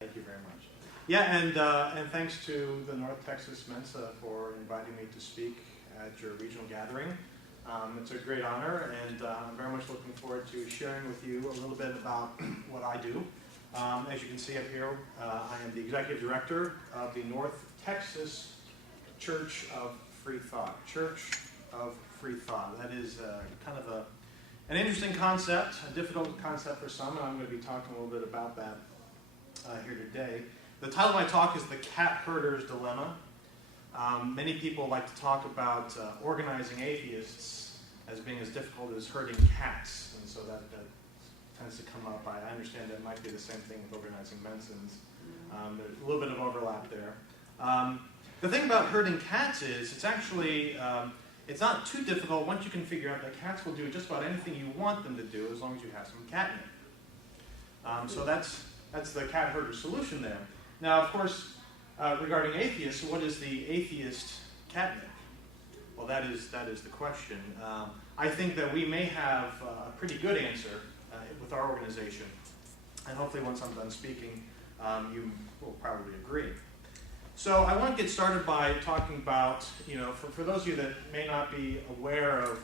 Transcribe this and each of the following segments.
Thank you very much. Yeah, and thanks to the North Texas Mensa for inviting me to speak at your regional gathering. It's a great honor, and I'm very much looking forward to sharing with you a little bit about what I do. As you can see up here, I am the executive director of the North Texas Church of Freethought. Church of Freethought. That is kind of an interesting concept, a difficult concept for some, and I'm going to be talking a little bit about that here today. The title of my talk is The Cat Herder's Dilemma. Many people like to talk about organizing atheists as being as difficult as herding cats, and so that tends to come up. I understand that might be the same thing with organizing Mensans. There's a little bit of overlap there. The thing about herding cats is it's actually it's not too difficult once you can figure out that cats will do just about anything you want them to do as long as you have some catnip. So that's the cat herder solution there. Now, of course, regarding atheists, what is the atheist catnip? Well, that is the question. I think that we may have a pretty good answer with our organization, and hopefully once I'm done speaking, you will probably agree. So I want to get started by talking about, for those of you that may not be aware of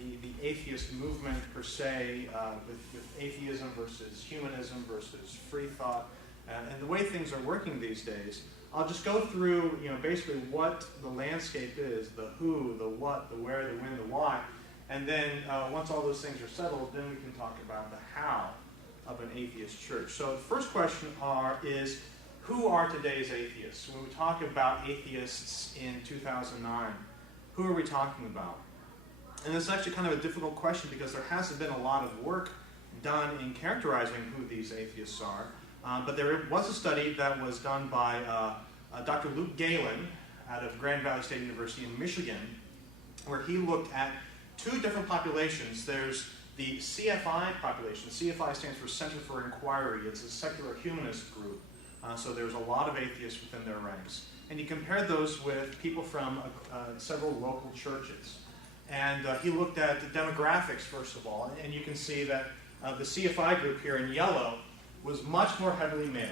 the atheist movement per se, with atheism versus humanism versus free thought, and the way things are working these days, I'll just go through, basically what the landscape is, the who, the what, the where, the when, the why, and then once all those things are settled, then we can talk about the how of an atheist church. So the first question is, who are today's atheists? When we talk about atheists in 2009, who are we talking about? And this is actually kind of a difficult question because there hasn't been a lot of work done in characterizing who these atheists are. But there was a study that was done by Dr. Luke Galen out of Grand Valley State University in Michigan, where he looked at two different populations. There's the CFI population. CFI stands for Center for Inquiry. It's a secular humanist group. So there's a lot of atheists within their ranks. And he compared those with people from several local churches. And he looked at the demographics, first of all. And you can see that the CFI group here in yellow was much more heavily male.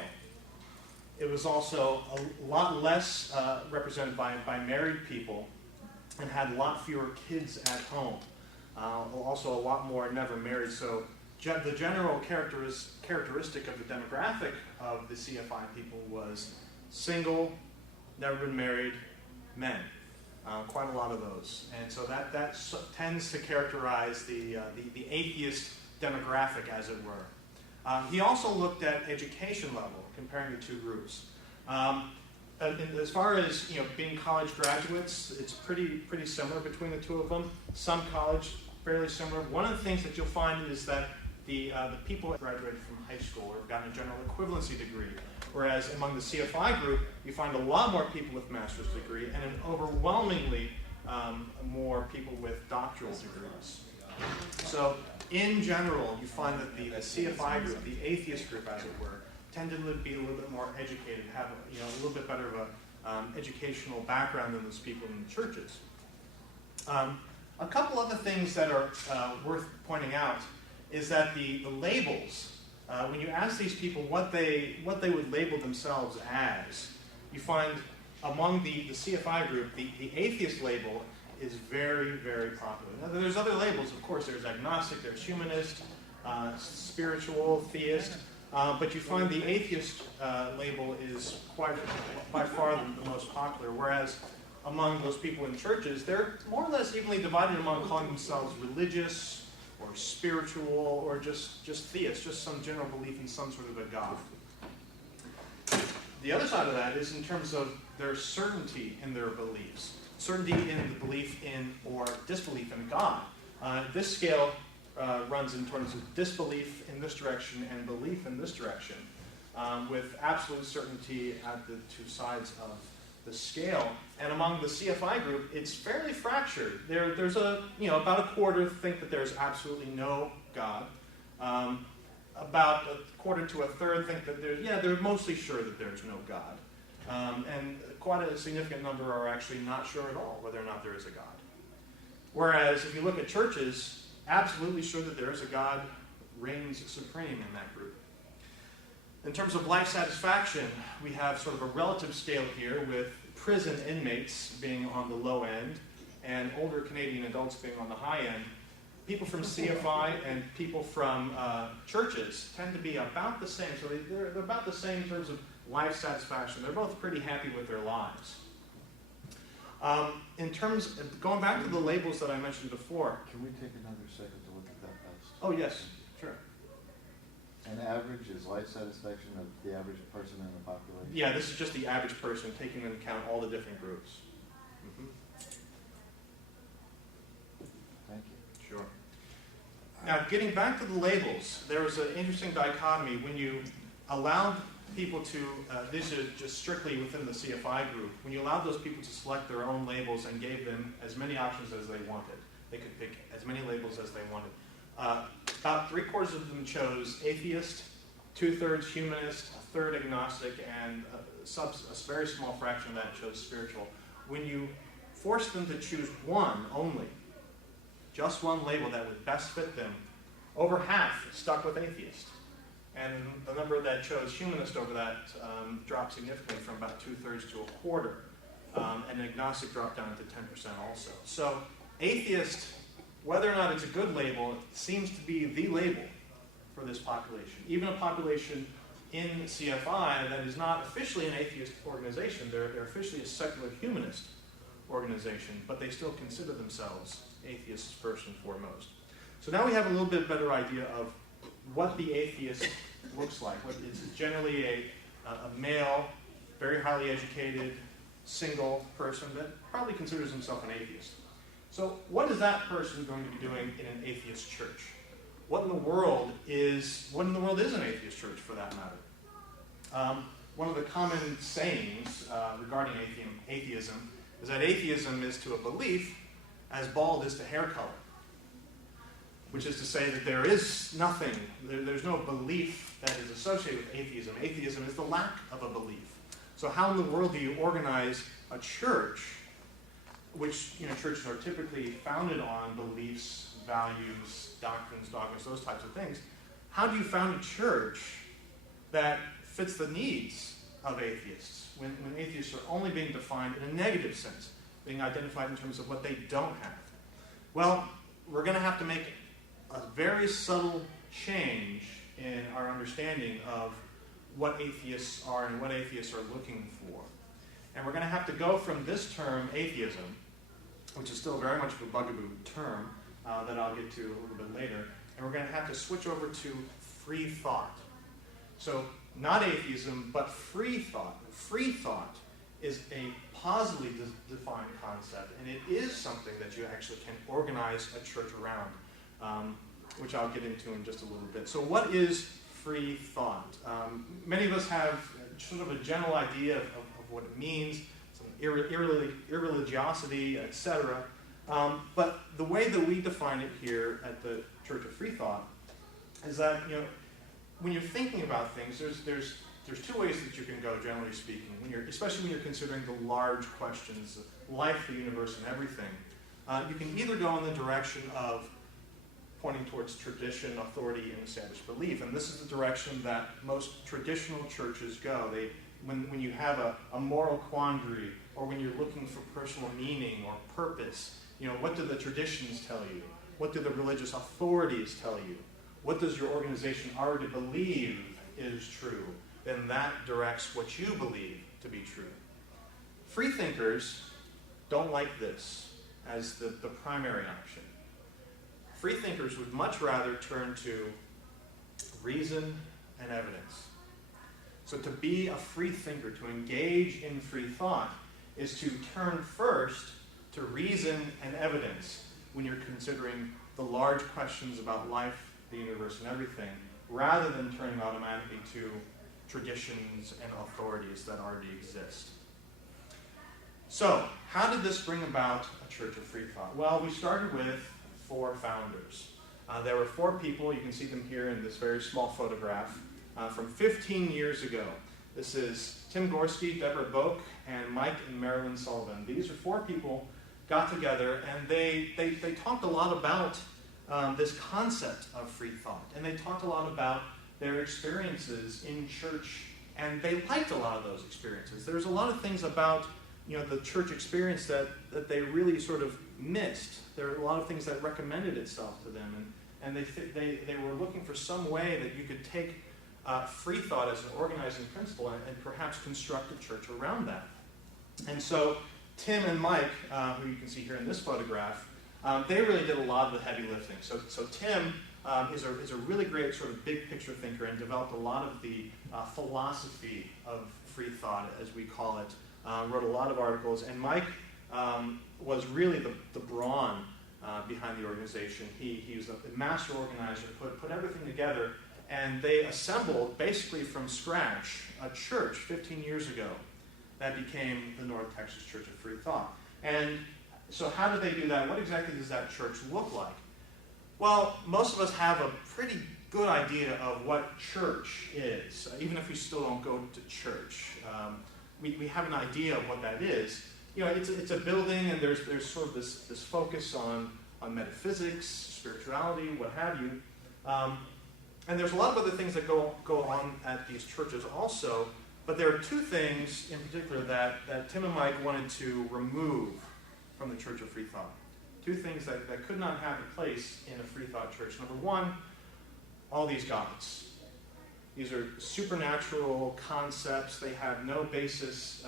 It was also a lot less represented by married people and had a lot fewer kids at home. Also a lot more never married. So the general characteristic of the demographic of the CFI people was single, never been married, men. Quite a lot of those. And so that tends to characterize the atheist demographic, as it were. He also looked at education level, comparing the two groups. As far as being college graduates, it's pretty similar between the two of them. Some college, fairly similar. One of the things that you'll find is that the people that graduated from high school or have gotten a general equivalency degree, whereas among the CFI group, you find a lot more people with master's degree and an overwhelmingly more people with doctoral degrees. So in general, you find that the CFI group, the atheist group as it were, tended to be a little bit more educated, have a little bit better of an educational background than those people in the churches. A couple other things that are worth pointing out is that the labels, when you ask these people what they would label themselves as, you find among the CFI group, the atheist label is very, very popular. Now, there's other labels, of course. There's agnostic, there's humanist, spiritual, theist, but you find the atheist label is by far the most popular, whereas among those people in churches, they're more or less evenly divided among calling themselves religious, or spiritual, or just theist, just some general belief in some sort of a God. The other side of that is in terms of their certainty in their beliefs, certainty in the belief in or disbelief in God. This scale runs in terms of disbelief in this direction and belief in this direction, with absolute certainty at the two sides of the scale. And among the CFI group, it's fairly fractured. There's about a quarter think that there's absolutely no God. About a quarter to a third think that they're mostly sure that there's no God. And quite a significant number are actually not sure at all whether or not there is a God. Whereas if you look at churches, absolutely sure that there is a God reigns supreme in that group. In terms of life satisfaction, we have sort of a relative scale here with prison inmates being on the low end and older Canadian adults being on the high end. People from CFI and people from churches tend to be about the same. So they're about the same in terms of life satisfaction. They're both pretty happy with their lives. In terms of going back to the labels that I mentioned before. Can we take another second to look at that list? Oh, yes, sure. An average is life satisfaction of the average person in the population? Yeah, this is just the average person, taking into account all the different groups. Mm-hmm. Thank you. Sure. Now, getting back to the labels, there was an interesting dichotomy when you allowed people to, these are just strictly within the CFI group, when you allowed those people to select their own labels and gave them as many options as they wanted. They could pick as many labels as they wanted. About 3/4 of them chose atheist, 2/3 humanist, 1/3 agnostic, and a very small fraction of that chose spiritual. When you forced them to choose one only, just one label that would best fit them, over half stuck with atheist. And the number that chose humanist over that dropped significantly from about 2/3 to 1/4. And agnostic dropped down to 10% also. So atheist, whether or not it's a good label, it seems to be the label for this population. Even a population in CFI that is not officially an atheist organization, they're officially a secular humanist organization, but they still consider themselves atheists first and foremost. So now we have a little bit better idea of what the atheist looks like. It's generally a male, very highly educated, single person that probably considers himself an atheist. So what is that person going to be doing in an atheist church? What in the world is an atheist church, for that matter? One of the common sayings regarding atheism is that atheism is to a belief as bald is to hair color. Which is to say that there is nothing, there's no belief that is associated with atheism. Atheism is the lack of a belief. So how in the world do you organize a church, which churches are typically founded on beliefs, values, doctrines, dogmas, those types of things. How do you found a church that fits the needs of atheists when atheists are only being defined in a negative sense, being identified in terms of what they don't have? Well, we're going to have to make a very subtle change in our understanding of what atheists are and what atheists are looking for. And we're going to have to go from this term, atheism, which is still very much of a bugaboo term that I'll get to a little bit later, and we're going to have to switch over to free thought. So not atheism, but free thought. Free thought is a positively defined concept, and it is something that you actually can organize a church around. Which I'll get into in just a little bit. So what is free thought? Many of us have sort of a general idea of what it means, some irreligiosity, etc. But the way that we define it here at the Church of Freethought is that when you're thinking about things, there's two ways that you can go, generally speaking. Especially when you're considering the large questions of life, the universe, and everything. You can either go in the direction of pointing towards tradition, authority, and established belief. And this is the direction that most traditional churches go. When you have a moral quandary, or when you're looking for personal meaning or purpose, what do the traditions tell you? What do the religious authorities tell you? What does your organization already believe is true? Then that directs what you believe to be true. Freethinkers don't like this as the primary option. Freethinkers would much rather turn to reason and evidence. So to be a free thinker, to engage in free thought, is to turn first to reason and evidence when you're considering the large questions about life, the universe, and everything, rather than turning automatically to traditions and authorities that already exist. So, how did this bring about a Church of Free Thought? Well, we started with 4 founders. There were 4 people, you can see them here in this very small photograph, from 15 years ago. This is Tim Gorski, Deborah Boak, and Mike and Marilyn Sullivan. These are 4 people got together, and they talked a lot about this concept of free thought. And they talked a lot about their experiences in church, and they liked a lot of those experiences. There's a lot of things about the church experience that they really sort of missed. There are a lot of things that recommended itself to them, and they were looking for some way that you could take free thought as an organizing principle and perhaps construct a church around that. And so Tim and Mike, who you can see here in this photograph, they really did a lot of the heavy lifting. So Tim is a really great sort of big picture thinker and developed a lot of the philosophy of free thought, as we call it. Wrote a lot of articles, and Mike was really the brawn behind the organization. He was a master organizer, put everything together, and they assembled basically from scratch a church 15 years ago that became the North Texas Church of Free Thought. And so how do they do that? What exactly does that church look like? Well, most of us have a pretty good idea of what church is, even if we still don't go to church. We have an idea of what that is. It's a building, and there's sort of this focus on metaphysics, spirituality, what have you. And there's a lot of other things that go on at these churches also, but there are two things in particular that Tim and Mike wanted to remove from the Church of Free Thought. Two things that could not have a place in a Free Thought church. Number one, all these gods. These are supernatural concepts. They have no basis,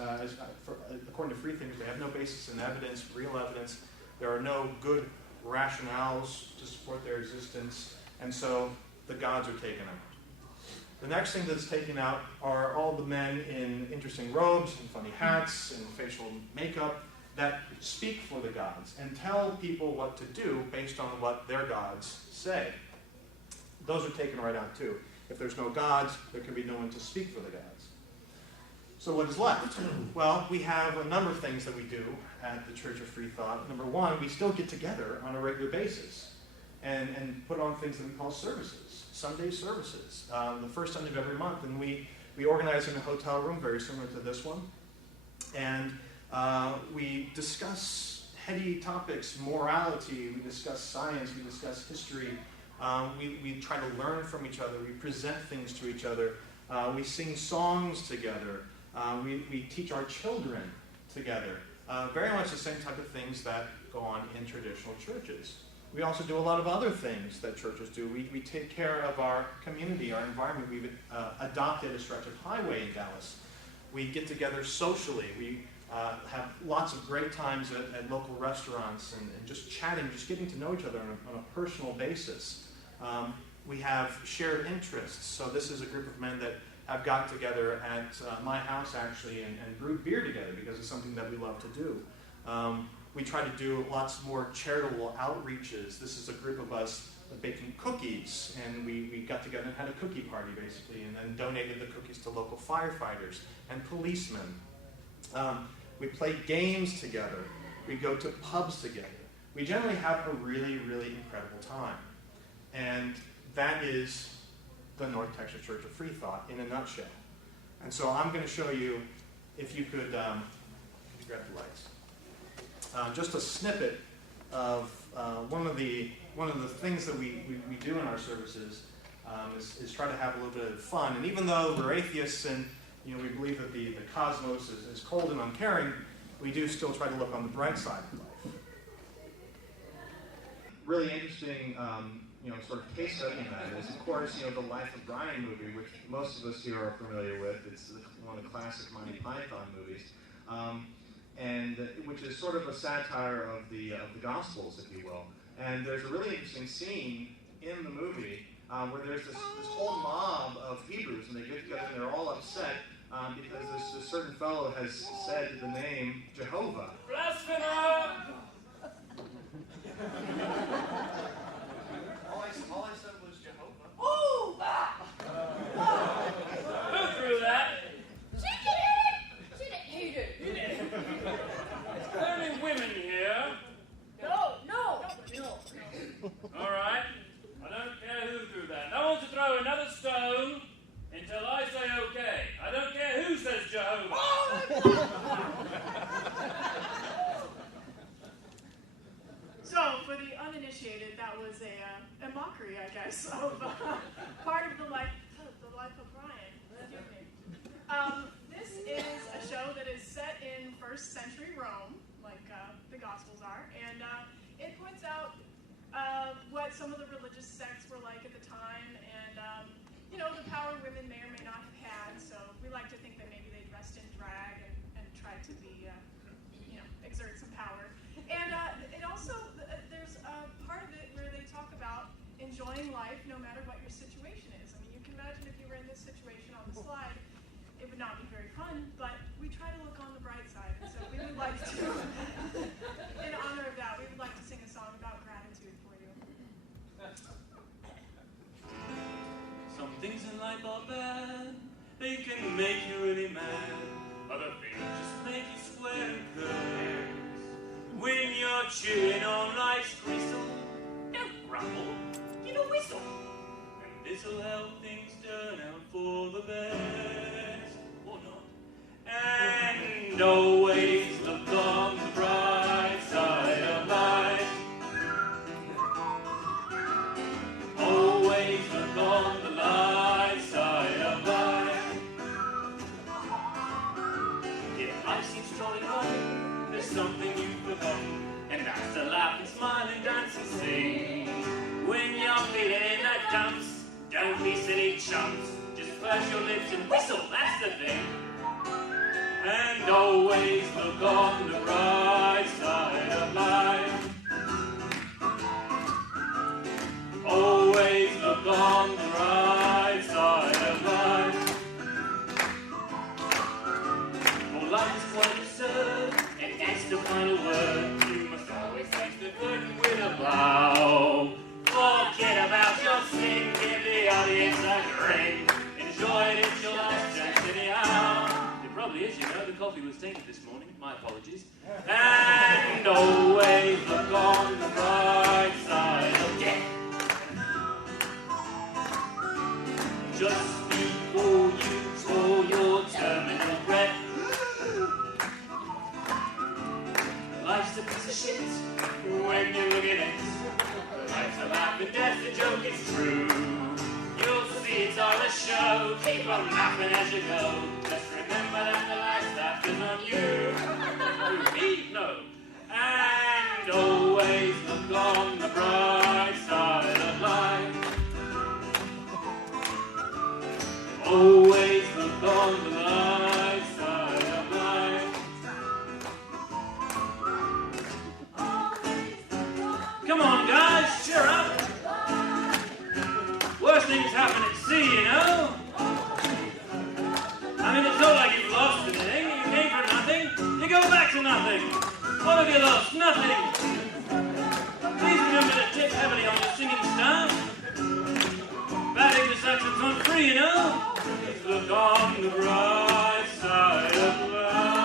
according to free thinkers, they have no basis in evidence, real evidence. There are no good rationales to support their existence, and so the gods are taken out. The next thing that's taken out are all the men in interesting robes and funny hats and facial makeup that speak for the gods and tell people what to do based on what their gods say. Those are taken right out too. If there's no gods, there can be no one to speak for the gods. So what is left? Well, we have a number of things that we do at the Church of Free Thought. Number one, we still get together on a regular basis and put on things that we call services, Sunday services, the first Sunday of every month. And we organize in a hotel room very similar to this one. And we discuss heady topics, morality, we discuss science, we discuss history. We try to learn from each other. We present things to each other. We sing songs together. We teach our children together. Very much the same type of things that go on in traditional churches. We also do a lot of other things that churches do. We take care of our community, our environment. We've adopted a stretch of highway in Dallas. We get together socially. We have lots of great times at local restaurants and just chatting, just getting to know each other on a personal basis. We have shared interests. So this is a group of men that have got together at my house, actually, and brewed beer together because it's something that we love to do. We try to do lots more charitable outreaches. This is a group of us baking cookies, and we got together and had a cookie party, basically, and then donated the cookies to local firefighters and policemen. We play games together. We go to pubs together. We generally have a really, really incredible time. And that is the North Texas Church of Free Thought in a nutshell. And so I'm going to show you, if you could grab the lights, just a snippet of one of the things that we do in our services is try to have a little bit of fun. And even though we're atheists and we believe that the cosmos is cold and uncaring, we do still try to look on the bright side of life. Really interesting, sort of case study in that is, of course, the Life of Brian movie, which most of us here are familiar with. It's one of the classic Monty Python movies, and which is sort of a satire of the Gospels, if you will. And there's a really interesting scene in the movie where there's this whole mob of Hebrews, and they get together and they're all upset because this certain fellow has said the name Jehovah. Blasphemer! All I said was Jehovah. Oh! Who threw that? She did it! She did it! He did. You did. Are there any women here? No. All right. I don't care who threw that. No one to throw another stone until I say okay. I don't care who says Jehovah. So, for the uninitiated, that was a mockery, I guess, of part of the life. first century Rome, like the Gospels are, and it points out what some of the religious sects were like at the time, and the power women may or may not have had. So we like to think that maybe they dressed in drag and tried to be, exert some power. And it also there's a part of it where they talk about enjoying life no matter what your situation is. I mean, you can imagine if you were in this situation on the slide, it would not be very fun, but we try to look on the bright side. And so we would like to, in honor of that, we would like to sing a song about gratitude for you. Some things in life are bad, they can make you really mad. Other things just make you swear and curse. When you're chewing on life's gristle, don't grumble, give a whistle. And this'll help things turn out for the best, or not. And always look on the bright side of life. Always look on the light side of life. If life seems jolly right, there's something you've forgotten, and that's to laugh and smile and dance and sing. When you're feeling in the dumps, don't be silly chumps. Just purse your lips and whistle, that's the thing. And always look on the bright side of life. Always look on the right side of life. For life is quite absurd, and that's the final word. You must always face the curtain with a bow. Forget about your sin, give the audience a grin. Enjoy it, it's your last chance anyhow. It probably is, the coffee was tainted this morning. My apologies. And always look on the bright side of death. Just before you draw your terminal breath. Life's a piece of shit when you look at it. Life's a laugh and death's a joke, it's true. You'll see it's all a show. Keep on laughing as you go. Just remember that the last laugh is on you. Me? No. And always look on the bright side of life. Always look on the light side of life. Come on, guys, cheer up. Worst things happen at sea, I mean, it's not like you've lost anything. You came for nothing. You go back to nothing. What have you lost? Nothing. Please remember to tip heavily on your singing staff. Bad English accents aren't free, Just look on the bright side of life.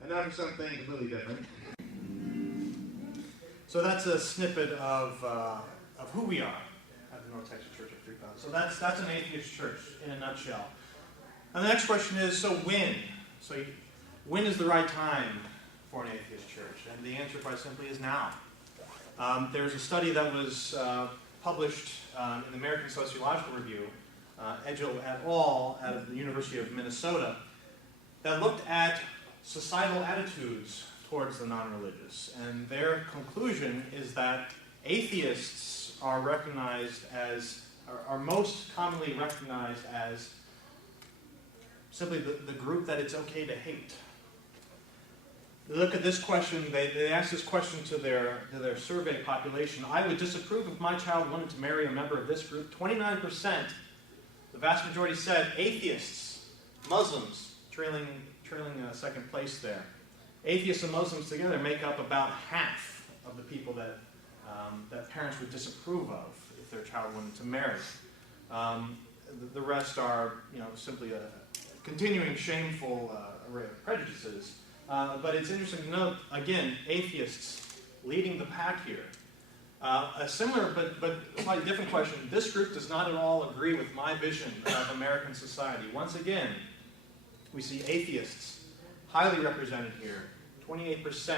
And now for something completely different. So that's a snippet of who we are at the North Texas Church of Freethought. So that's an atheist church in a nutshell. And the next question is, so when? When is the right time for an atheist church? And the answer quite simply is now. There's a study that was published in the American Sociological Review, Edgell et al. Out of the University of Minnesota, that looked at societal attitudes towards the non-religious. And their conclusion is that atheists are most commonly recognized as simply the group that it's okay to hate. Look at this question. They asked this question to their survey population. I would disapprove if my child wanted to marry a member of this group. 29%, the vast majority said atheists, Muslims, trailing second place there. Atheists and Muslims together make up about half of the people that parents would disapprove of if their child wanted to marry. The rest are, simply a continuing shameful array of prejudices. But it's interesting to note, again, atheists leading the pack here. A similar but slightly different question. This group does not at all agree with my vision of American society. Once again, we see atheists highly represented here. 28%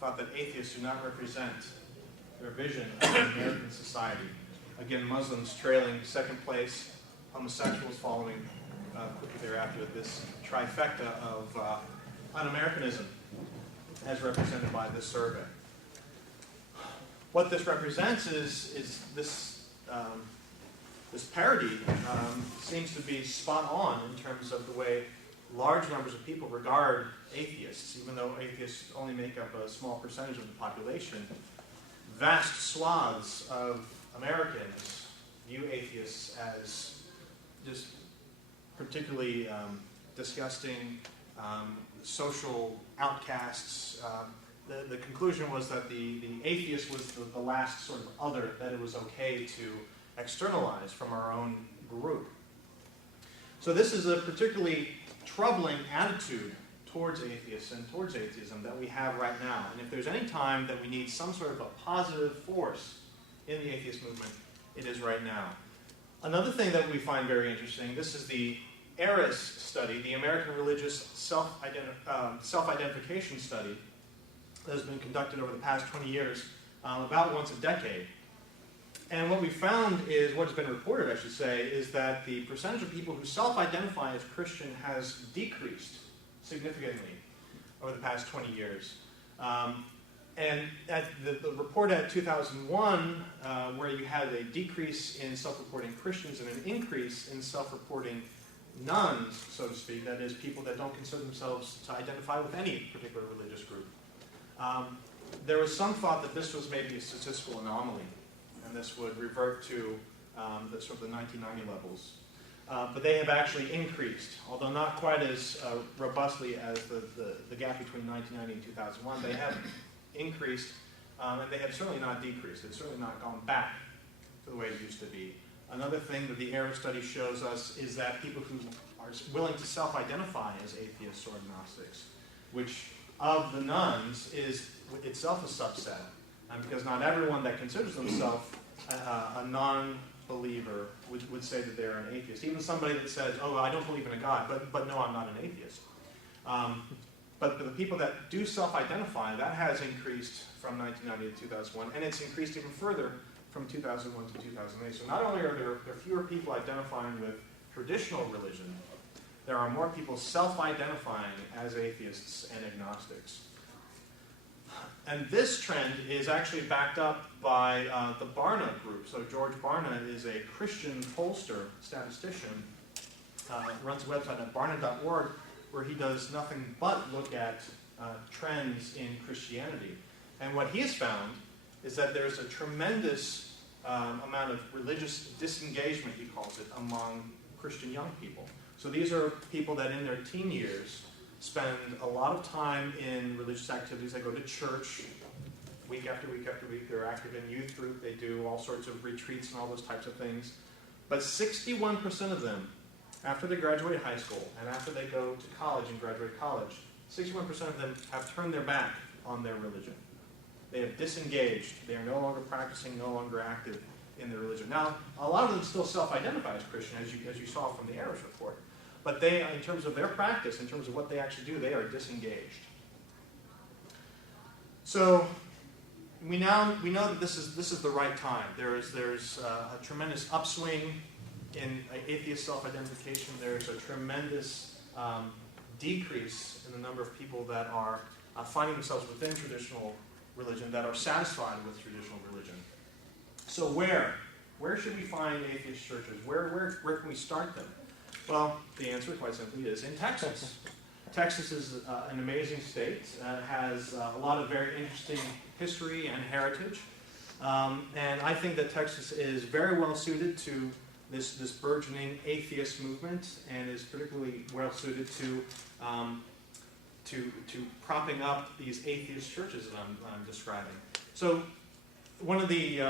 thought that atheists do not represent their vision of American society. Again, Muslims trailing second place, homosexuals following quickly thereafter, with this trifecta of un-Americanism as represented by this survey. What this represents is this parity seems to be spot on in terms of the way large numbers of people regard atheists, even though atheists only make up a small percentage of the population. Vast swaths of Americans view atheists as just particularly disgusting, social outcasts. The conclusion was that the atheist was the last sort of other that it was okay to externalize from our own group. So this is a particularly troubling attitude towards atheists and towards atheism that we have right now. And if there's any time that we need some sort of a positive force in the atheist movement, it is right now. Another thing that we find very interesting, this is the ARIS study, the American Religious Self-Identification Study, that has been conducted over the past 20 years, about once a decade. And what we found is, what has been reported, I should say, is that the percentage of people who self-identify as Christian has decreased significantly over the past 20 years. And at the report at 2001, where you had a decrease in self-reporting Christians and an increase in self-reporting nones, so to speak, that is, people that don't consider themselves to identify with any particular religious group. There was some thought that this was maybe a statistical anomaly, and this would revert to the sort of the 1990 levels. But they have actually increased, although not quite as robustly as the gap between 1990 and 2001. They have increased, and they have certainly not decreased. It's certainly not gone back to the way it used to be. Another thing that the ARIS study shows us is that people who are willing to self-identify as atheists or agnostics, which of the nones is itself a subset, because not everyone that considers themselves a non-believer would say that they're an atheist. Even somebody that says, oh, I don't believe in a God, but no, I'm not an atheist. But the people that do self-identify, that has increased from 1990 to 2001, and it's increased even further from 2001 to 2008. So not only are there fewer people identifying with traditional religion, there are more people self-identifying as atheists and agnostics. And this trend is actually backed up by the Barna group. So George Barna is a Christian pollster, statistician, runs a website at barna.org, where he does nothing but look at trends in Christianity. And what he has found is that there's a tremendous amount of religious disengagement, he calls it, among Christian young people. So these are people that in their teen years spend a lot of time in religious activities. They go to church week after week after week. They're active in youth group. They do all sorts of retreats and all those types of things. But 61% of them, after they graduate high school and after they go to college and graduate college, 61% of them have turned their back on their religion. They have disengaged. They are no longer practicing, no longer active in their religion. Now, a lot of them still self-identify as Christian, as you saw from the ARIS report. But they, in terms of their practice, in terms of what they actually do, they are disengaged. So we know that this is the right time. There's a tremendous upswing in atheist self-identification. There's a tremendous decrease in the number of people that are finding themselves within traditional religion, that are satisfied with traditional religion. So where should we find atheist churches? Where can we start them? Well, the answer, quite simply, is in Texas. Texas is an amazing state. It has a lot of very interesting history and heritage. And I think that Texas is very well suited to this burgeoning atheist movement, and is particularly well suited to propping up these atheist churches that I'm describing. So one of the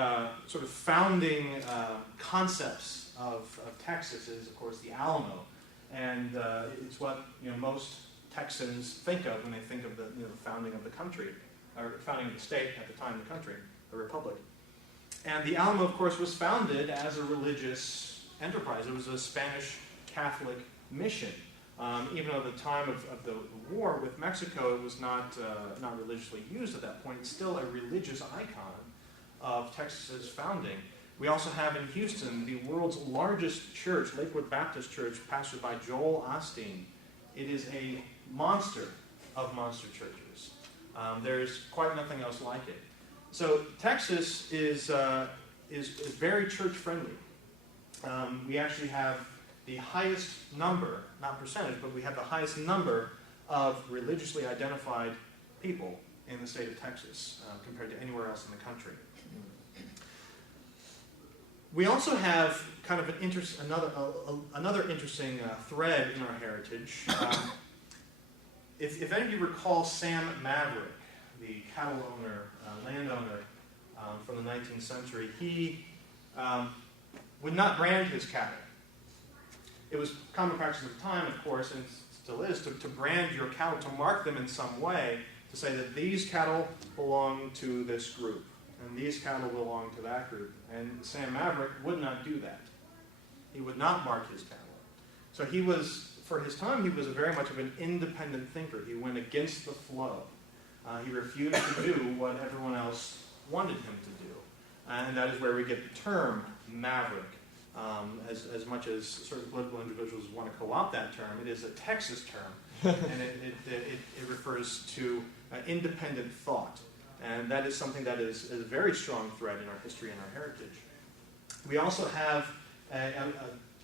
sort of founding concepts of Texas is, of course, the Alamo, and it's what most Texans think of when they think of the founding of the country, or founding of the state at the time, the country, the republic. And the Alamo, of course, was founded as a religious enterprise. It was a Spanish Catholic mission. Even though at the time of the war with Mexico, it was not religiously used at that point, it's still a religious icon of Texas's founding. We also have in Houston the world's largest church, Lakewood Baptist Church, pastored by Joel Osteen. It is a monster of monster churches. There's quite nothing else like it. So Texas is very church-friendly. We actually have the highest number, not percentage, but we have the highest number of religiously identified people in the state of Texas compared to anywhere else in the country. We also have kind of another interesting thread in our heritage. If any of you recall Sam Maverick, the cattle owner, landowner from the 19th century, he would not brand his cattle. It was common practice at the time, of course, and still is, to brand your cattle, to mark them in some way, to say that these cattle belong to this group, and these cattle belong to that group. And Sam Maverick would not do that. He would not mark his cattle. So he was, for his time, he was very much of an independent thinker. He went against the flow. He refused to do what everyone else wanted him to do. And that is where we get the term maverick. As much as certain political individuals want to co-opt that term, it is a Texas term, and it refers to independent thought. And that is something that is a very strong thread in our history and our heritage. We also have a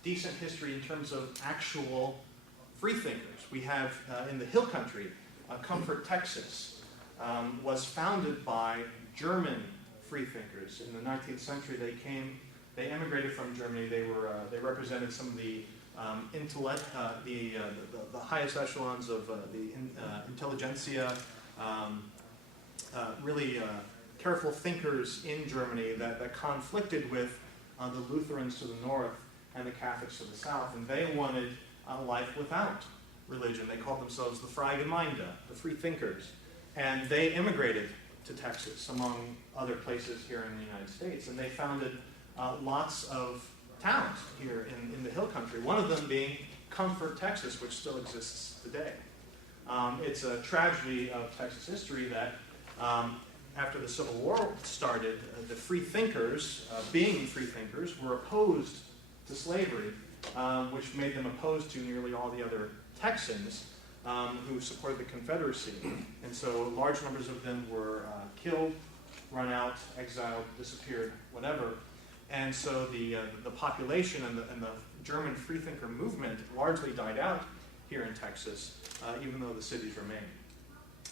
decent history in terms of actual freethinkers. We have in the Hill Country, Comfort, Texas, was founded by German freethinkers. In the 19th century, they emigrated from Germany. They represented some of the the highest echelons of the intelligentsia, really careful thinkers in Germany that conflicted with the Lutherans to the north and the Catholics to the south, and they wanted a life without religion. They called themselves the Freigemeinde, the free thinkers, and they immigrated to Texas, among other places here in the United States, and they founded lots of towns here in the Hill Country, one of them being Comfort, Texas, which still exists today. It's a tragedy of Texas history that after the Civil War started, the free thinkers, being free thinkers, were opposed to slavery, which made them opposed to nearly all the other Texans who supported the Confederacy. And so large numbers of them were killed, run out, exiled, disappeared, whatever. And so the population and the German freethinker movement largely died out here in Texas, even though the cities remain.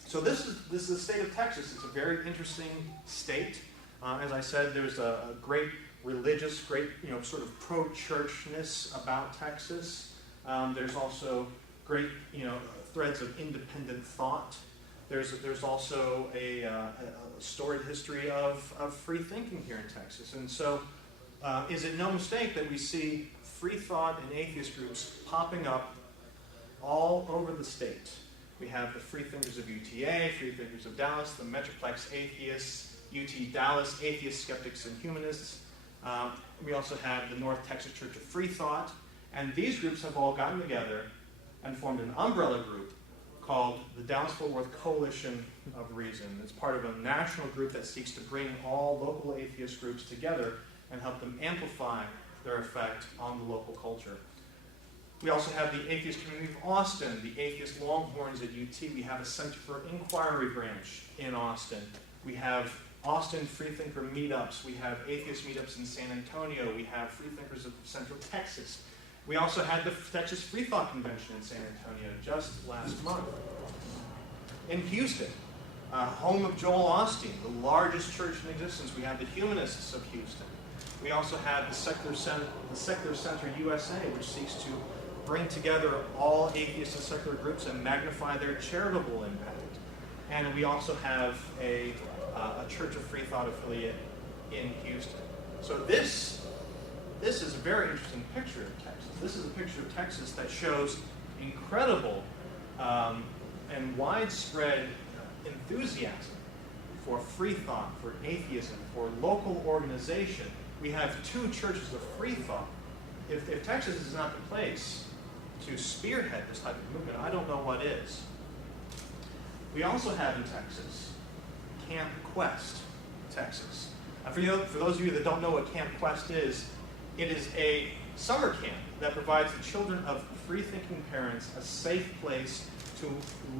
So this is the state of Texas. It's a very interesting state. As I said, there's a great religious, sort of pro-churchness about Texas. There's also great, threads of independent thought. There's also a storied history of free thinking here in Texas. And so is it no mistake that we see free thought and atheist groups popping up all over the state? We have the Free Thinkers of UTA, Free Thinkers of Dallas, the Metroplex Atheists, UT Dallas Atheists, Skeptics, and Humanists. We also have the North Texas Church of Freethought. And these groups have all gotten together and formed an umbrella group called the Dallas-Fort Worth Coalition of Reason. It's part of a national group that seeks to bring all local atheist groups together and help them amplify their effect on the local culture. We also have the Atheist Community of Austin, the Atheist Longhorns at UT. We have a Center for Inquiry branch in Austin. We have Austin Freethinker meetups. We have atheist meetups in San Antonio. We have Freethinkers of Central Texas. We also had the Texas Freethought Convention in San Antonio just last month. In Houston, home of Joel Osteen, the largest church in existence, we have the Humanists of Houston. We also have the Secular Center USA, which seeks to bring together all atheist and secular groups and magnify their charitable impact. And we also have a Church of Freethought affiliate in Houston. So this is a very interesting picture of Texas. This is a picture of Texas that shows incredible and widespread enthusiasm for Freethought, for atheism, for local organization. We have 2 churches of Freethought. If Texas is not the place to spearhead this type of movement, I don't know what is. We also have in Texas Camp Quest, Texas. For those of you that don't know what Camp Quest is, it is a summer camp that provides the children of free-thinking parents a safe place to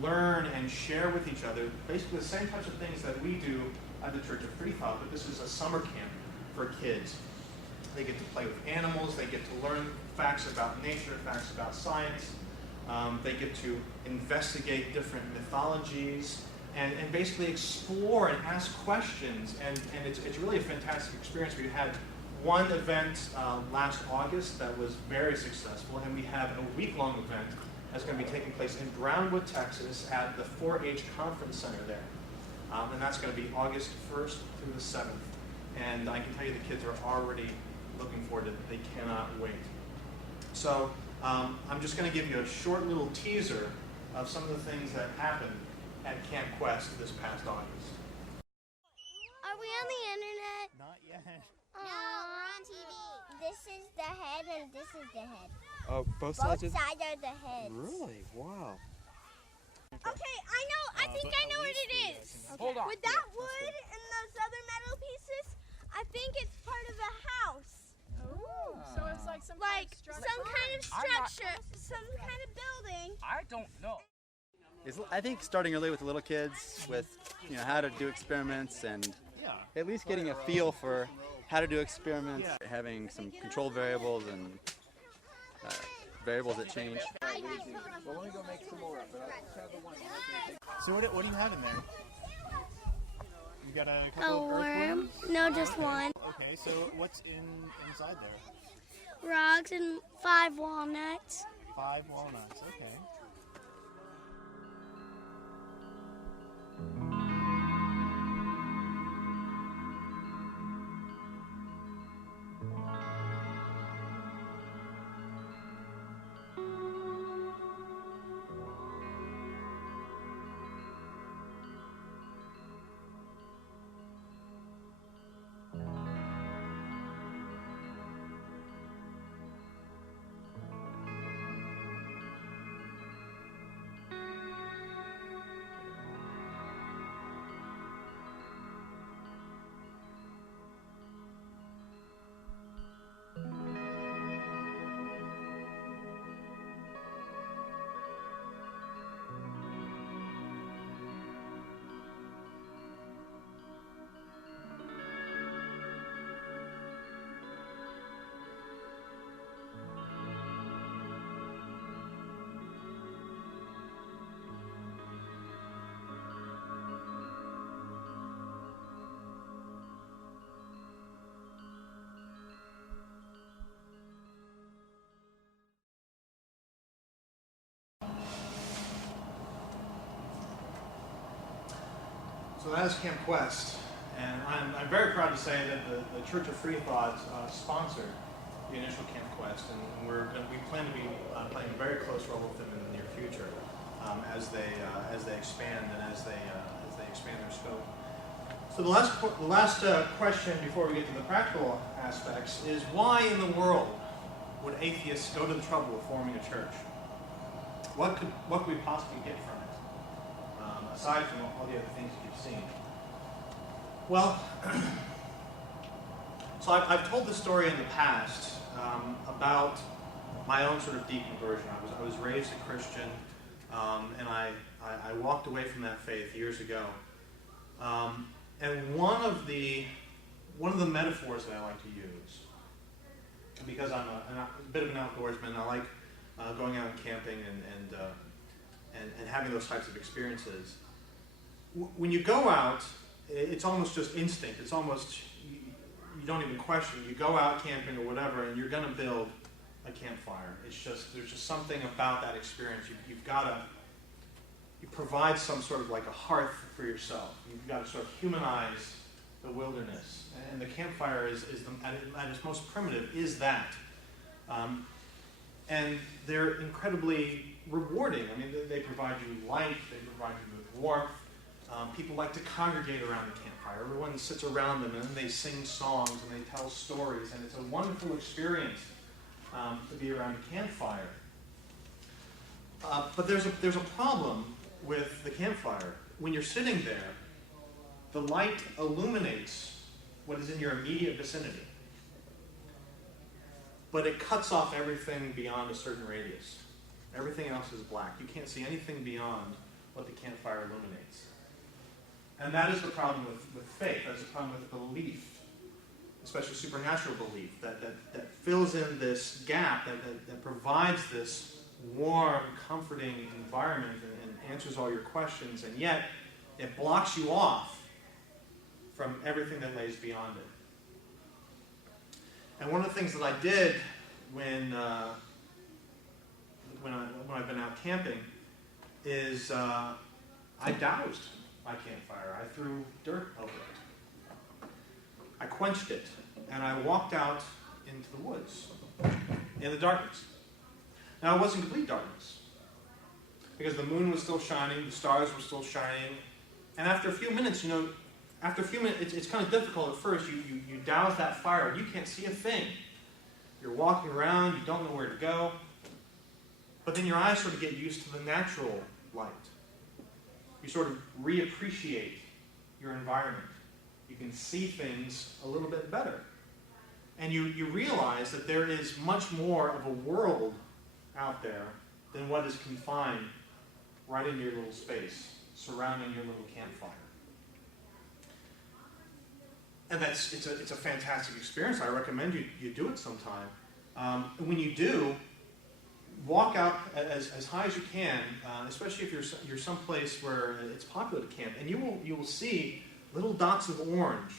learn and share with each other basically the same types of things that we do at the Church of Freethought, but this is a summer camp for kids. They get to play with animals, they get to learn facts about nature, facts about science, they get to investigate different mythologies, and basically explore and ask questions, and it's really a fantastic experience. We had one event last August that was very successful, and we have a week-long event that's going to be taking place in Brownwood, Texas at the 4-H Conference Center there. And that's going to be August 1st through the 7th. And I can tell you the kids are already looking forward to it. They cannot wait. So I'm just going to give you a short little teaser of some of the things that happened at Camp Quest this past August. Are we on the internet? Not yet. No, we're on TV. This is the head and this is the head. Oh, both Both sides? sides are the heads. Really? Wow. Okay, I think I know what it is. Hold on. With that wood and those other metal pieces, I think it's part of a house. Oh, so it's like some Like kind of some kind of I'm not- structure, some kind of building. I don't know. I think starting early with the little kids, with how to do experiments, and at least getting a feel for how to do experiments, having some control variables and variables that change. So what do you have in there? You got a A couple of worm? earthworms? No, just one. Okay, so what's inside there? Rocks and 5 walnuts. 5 walnuts, okay. So that is Camp Quest, and I'm very proud to say that the Church of Freethought sponsored the initial Camp Quest, and we plan to be playing a very close role with them in the near future as they expand and as they expand their scope. So the last question before we get to the practical aspects is, why in the world would atheists go to the trouble of forming a church? What could we possibly get from it, aside from all the other things that you've seen? Well, so I've told the story in the past about my own sort of deconversion. I was raised a Christian, and I walked away from that faith years ago. And one of the metaphors that I like to use, because I'm a bit of an outdoorsman, I like going out and camping and having those types of experiences. When you go out, it's almost just instinct. It's almost, you don't even question. You go out camping or whatever, and you're going to build a campfire. There's just something about that experience. You provide some sort of like a hearth for yourself. You've got to sort of humanize the wilderness. And the campfire at its most primitive is that. And they're incredibly rewarding. I mean, they provide you light, they provide you with warmth, People like to congregate around the campfire. Everyone sits around them and then they sing songs and they tell stories, and it's a wonderful experience to be around a campfire. But there's a problem with the campfire. When you're sitting there, the light illuminates what is in your immediate vicinity, but it cuts off everything beyond a certain radius. Everything else is black. You can't see anything beyond what the campfire illuminates. And that is the problem with faith. That's the problem with belief, especially supernatural belief, that fills in this gap, that provides this warm, comforting environment and answers all your questions, and yet it blocks you off from everything that lays beyond it. And one of the things that I did when I've been out camping is I doused my campfire. I threw dirt over it. I quenched it, and I walked out into the woods in the darkness. Now, it wasn't complete darkness, because the moon was still shining, the stars were still shining, and after a few minutes, it's kind of difficult at first. You douse that fire, and you can't see a thing. You're walking around, you don't know where to go, but then your eyes sort of get used to the natural light. You sort of reappreciate your environment. You can see things a little bit better. And you realize that there is much more of a world out there than what is confined right in your little space, surrounding your little campfire. And it's a fantastic experience. I recommend you do it sometime. When you do, walk out as high as you can, especially if you're someplace where it's popular to camp, and you will see little dots of orange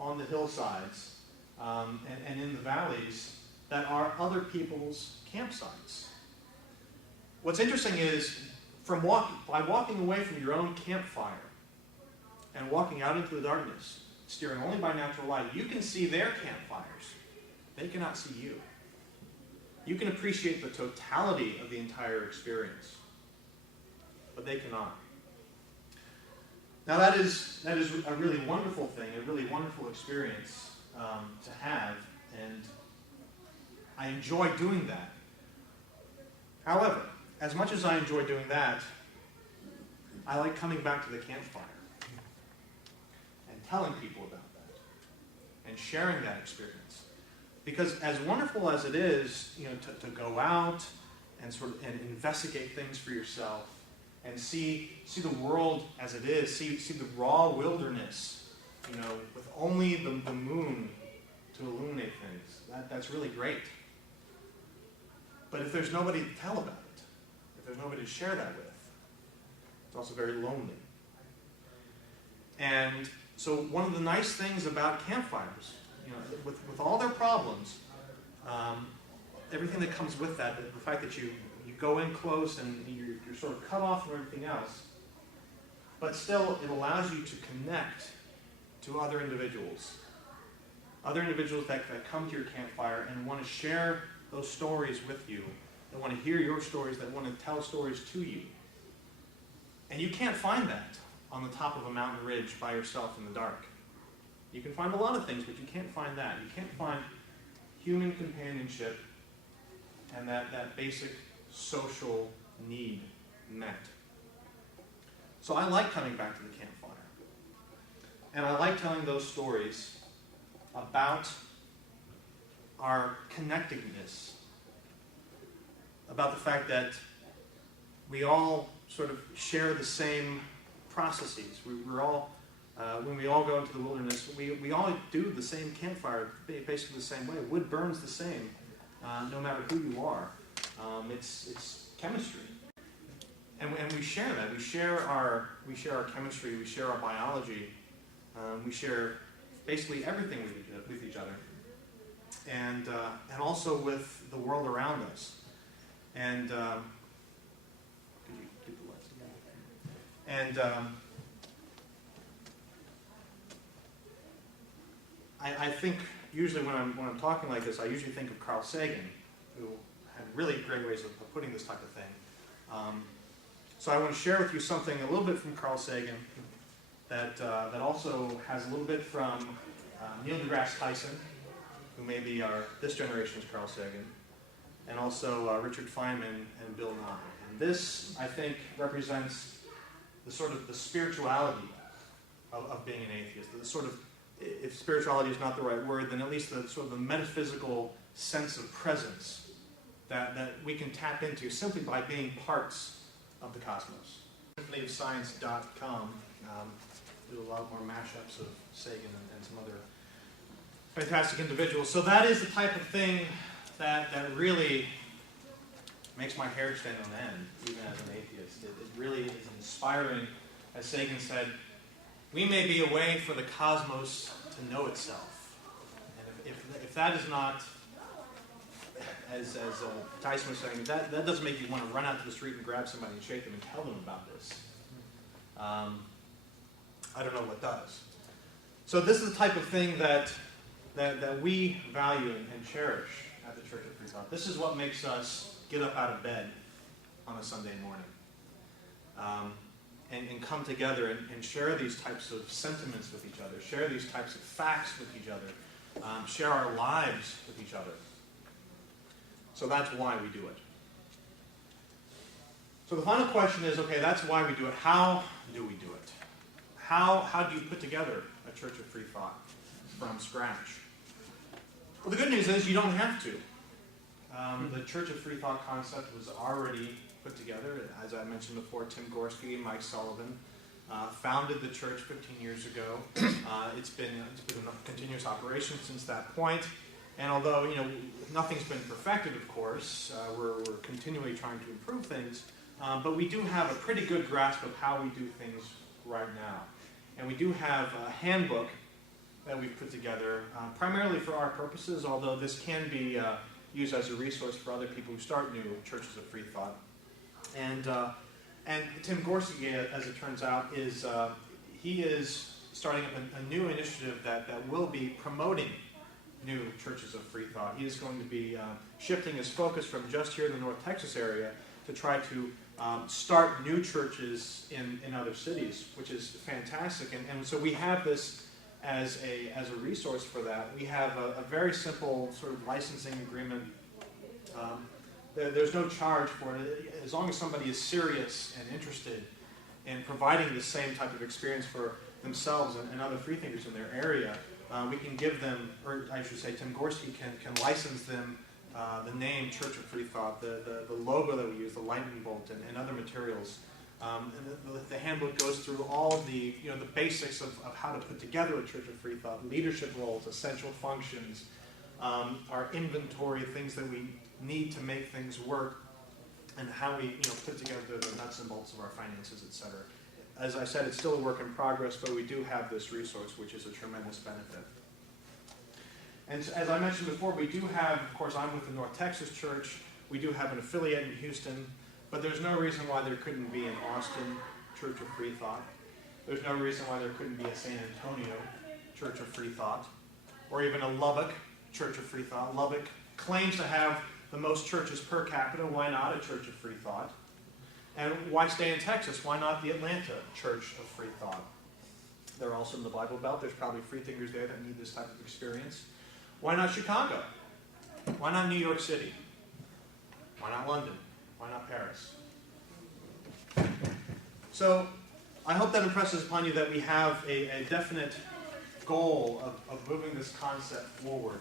on the hillsides and in the valleys that are other people's campsites. What's interesting is, by walking away from your own campfire and walking out into the darkness, steering only by natural light, you can see their campfires. They cannot see you. You can appreciate the totality of the entire experience, but they cannot. Now that is a really wonderful thing, a really wonderful experience to have, and I enjoy doing that. However, as much as I enjoy doing that, I like coming back to the campfire and telling people about that and sharing that experience. Because as wonderful as it is, to go out and and investigate things for yourself and see the world as it is, see the raw wilderness, with only the moon to illuminate things. That's really great. But if there's nobody to tell about it, if there's nobody to share that with, it's also very lonely. And so one of the nice things about campfires, with all their problems, everything that comes with that, the fact that you go in close and you're sort of cut off from everything else, but still it allows you to connect to other individuals that come to your campfire and want to share those stories with you, that want to hear your stories, that want to tell stories to you. And you can't find that on the top of a mountain ridge by yourself in the dark. You can find a lot of things, but you can't find that. You can't find human companionship and that basic social need met. So I like coming back to the campfire. And I like telling those stories about our connectedness, about the fact that we all sort of share the same processes. We're all, when we all go into the wilderness, we all do the same campfire, basically the same way. Wood burns the same, no matter who you are. It's chemistry, and we share that. We share our chemistry. We share our biology. We share basically everything with each other, and also with the world around us. And could you get the lights together? And I think usually when I'm talking like this, I usually think of Carl Sagan, who had really great ways of putting this type of thing. So I want to share with you something a little bit from Carl Sagan that also has a little bit from Neil deGrasse Tyson, who may be this generation's Carl Sagan, and also Richard Feynman and Bill Nye. And this, I think, represents the sort of the spirituality of being an atheist. The sort of, if spirituality is not the right word, then at least the sort of the metaphysical sense of presence that we can tap into simply by being parts of the cosmos. SymphonyofScience.com do a lot more mashups of Sagan and some other fantastic individuals. So that is the type of thing that really makes my hair stand on end, even as an atheist. It really is inspiring. As Sagan said, we may be a way for the cosmos to know itself. And if that is not, as Tyson was saying, that doesn't make you want to run out to the street and grab somebody and shake them and tell them about this. I don't know what does. So this is the type of thing that we value and cherish at the Church of Freethought. This is what makes us get up out of bed on a Sunday morning and come together and share these types of sentiments with each other, share these types of facts with each other, share our lives with each other. So that's why we do it. So the final question is, okay, that's why we do it. How do we do it? How do you put together a Church of Freethought from scratch? Well, the good news is you don't have to. The Church of Freethought concept was already put together. As I mentioned before, Tim Gorski and Mike Sullivan founded the church 15 years ago. It's been a continuous operation since that point. And although nothing's been perfected, of course, we're continually trying to improve things. But we do have a pretty good grasp of how we do things right now. And we do have a handbook that we've put together, primarily for our purposes, although this can be used as a resource for other people who start new churches of Freethought. And Tim Gorski, as it turns out, he is starting up a new initiative that will be promoting new churches of Freethought. He is going to be shifting his focus from just here in the North Texas area to try to start new churches in other cities, which is fantastic. And so we have this as a resource for that. We have a very simple sort of licensing agreement. There's no charge for it. As long as somebody is serious and interested in providing the same type of experience for themselves and other freethinkers in their area, we can give them, or I should say Tim Gorski can license them the name Church of Freethought, the logo that we use, the lightning bolt, and other materials. And the handbook goes through all the basics of how to put together a Church of Freethought, leadership roles, essential functions, our inventory, things that we need to make things work, and how we put together the nuts and bolts of our finances, etc. As I said, it's still a work in progress, but we do have this resource, which is a tremendous benefit. And as I mentioned before, we do have, of course, I'm with the North Texas Church. We do have an affiliate in Houston, but there's no reason why there couldn't be an Austin Church of Freethought. There's no reason why there couldn't be a San Antonio Church of Freethought, or even a Lubbock Church of Freethought. Lubbock claims to have the most churches per capita. Why not a Church of Freethought? And why stay in Texas? Why not the Atlanta Church of Freethought? They're also in the Bible Belt. There's probably freethinkers there that need this type of experience. Why not Chicago? Why not New York City? Why not London? Why not Paris? So I hope that impresses upon you that we have a definite goal of moving this concept forward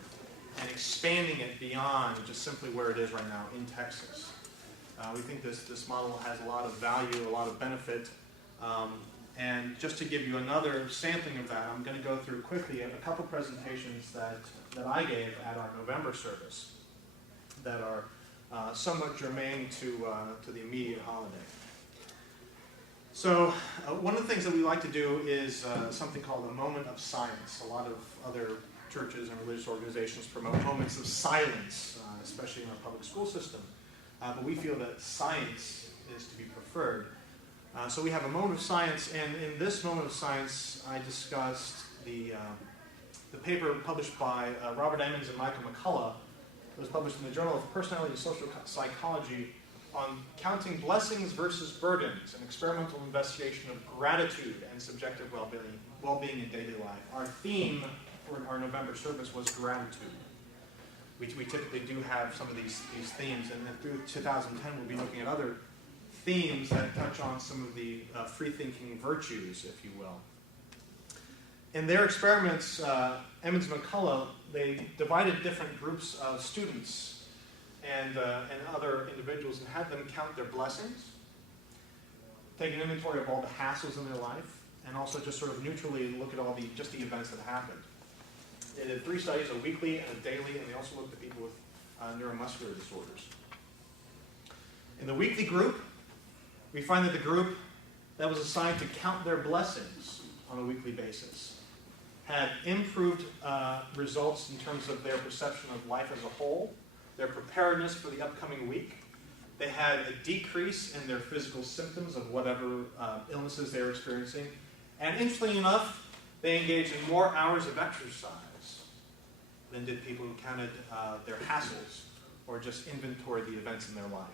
and expanding it beyond just simply where it is right now in Texas. We think this model has a lot of value, a lot of benefit. And just to give you another sampling of that, I'm going to go through quickly a couple presentations that I gave at our November service that are somewhat germane to the immediate holiday. So one of the things that we like to do is something called a moment of silence. A lot of other churches and religious organizations promote moments of silence, especially in our public school system. But we feel that science is to be preferred. So we have a moment of science, and in this moment of science, I discussed the paper published by Robert Emmons and Michael McCullough. It was published in the Journal of Personality and Social Psychology on counting blessings versus burdens, an experimental investigation of gratitude and subjective well-being in daily life. Our theme for our November service was gratitude. We typically do have some of these themes, and then through 2010 we'll be looking at other themes that touch on some of the free-thinking virtues, if you will. In their experiments, Emmons and McCullough, they divided different groups of students and other individuals and had them count their blessings, take an inventory of all the hassles in their life, and also just sort of neutrally look at all the events that happened. They did 3 studies, a weekly and a daily, and they also looked at people with neuromuscular disorders. In the weekly group, we find that the group that was assigned to count their blessings on a weekly basis had improved results in terms of their perception of life as a whole, their preparedness for the upcoming week. They had a decrease in their physical symptoms of whatever illnesses they were experiencing. And interestingly enough, they engaged in more hours of exercise than did people who counted their hassles or just inventoried the events in their life.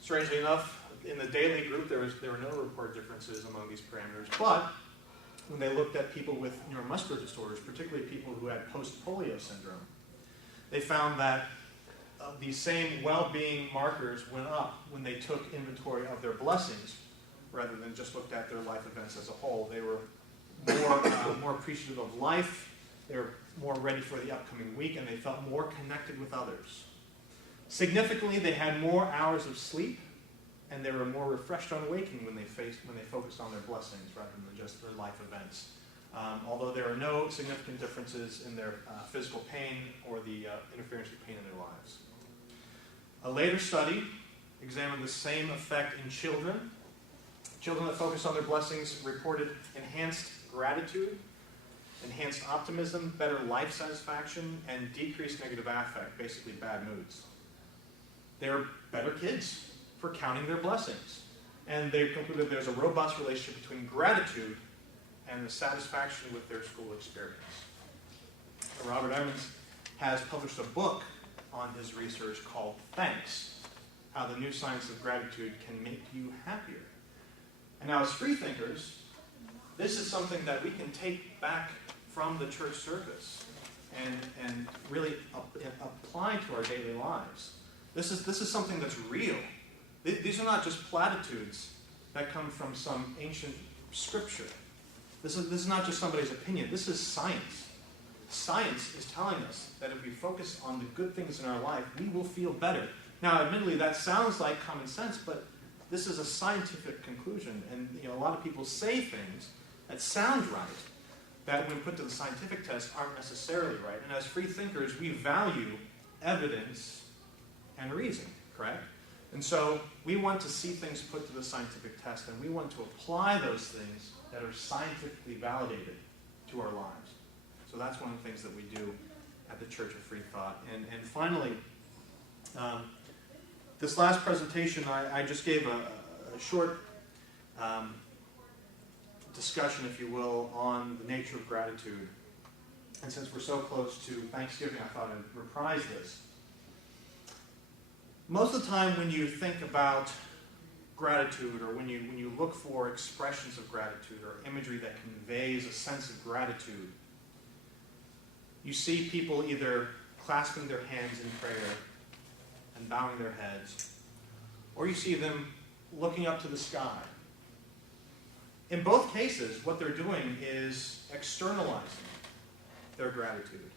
Strangely enough, in the daily group, there were no reported differences among these parameters, but when they looked at people with neuromuscular disorders, particularly people who had post-polio syndrome, they found that these same well-being markers went up when they took inventory of their blessings rather than just looked at their life events as a whole. They were more appreciative of life, they were more ready for the upcoming week, and they felt more connected with others. Significantly, they had more hours of sleep, and they were more refreshed on waking when they focused on their blessings rather than just their life events. Although there are no significant differences in their physical pain or the interference with pain in their lives. A later study examined the same effect in children. Children that focused on their blessings reported enhanced gratitude, enhanced optimism, better life satisfaction, and decreased negative affect, basically bad moods. They were better kids for counting their blessings. And they concluded there's a robust relationship between gratitude and the satisfaction with their school experience. Robert Emmons has published a book on his research called Thanks, How the New Science of Gratitude Can Make You Happier. And now as freethinkers, this is something that we can take back from the church service and really apply to our daily lives. This is something that's real. These are not just platitudes that come from some ancient scripture. This is not just somebody's opinion. This is science. Science is telling us that if we focus on the good things in our life, we will feel better. Now, admittedly, that sounds like common sense, but this is a scientific conclusion. And a lot of people say things that sound right, that when put to the scientific test aren't necessarily right. And as free thinkers, we value evidence and reason, correct? And so we want to see things put to the scientific test, and we want to apply those things that are scientifically validated to our lives. So that's one of the things that we do at the Church of Freethought. And finally, this last presentation, I just gave a short discussion, if you will, on the nature of gratitude. And since we're so close to Thanksgiving, I thought I'd reprise this. Most of the time when you think about gratitude, or when you look for expressions of gratitude or imagery that conveys a sense of gratitude, you see people either clasping their hands in prayer and bowing their heads, or you see them looking up to the sky. In both cases, what they're doing is externalizing their gratitude,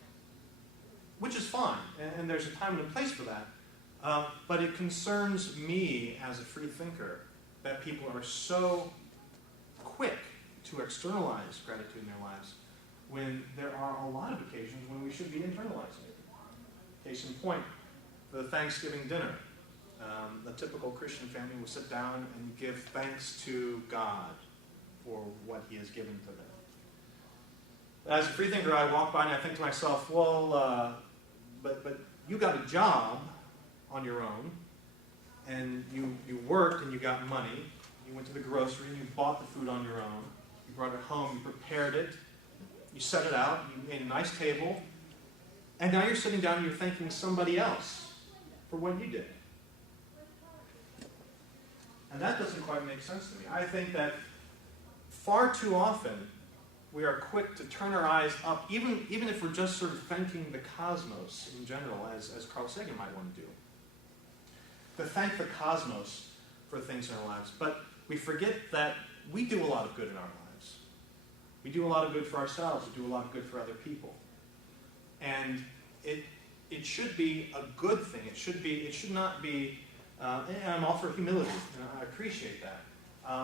which is fine, and there's a time and a place for that. But it concerns me as a free thinker that people are so quick to externalize gratitude in their lives when there are a lot of occasions when we should be internalizing it. Case in point, the Thanksgiving dinner. A typical Christian family will sit down and give thanks to God for what He has given to them. As a free thinker, I walk by and I think to myself, well, but you got a job on your own, and you worked and you got money, you went to the grocery and you bought the food on your own, you brought it home, you prepared it, you set it out, you made a nice table, and now you're sitting down and you're thanking somebody else for what you did. And that doesn't quite make sense to me. I think that far too often we are quick to turn our eyes up, even if we're just sort of thanking the cosmos in general, as Carl Sagan might want to do. To thank the cosmos for things in our lives. But we forget that we do a lot of good in our lives. We do a lot of good for ourselves. We do a lot of good for other people. And it should be a good thing. It should not be, and I'm all for humility, and I appreciate that.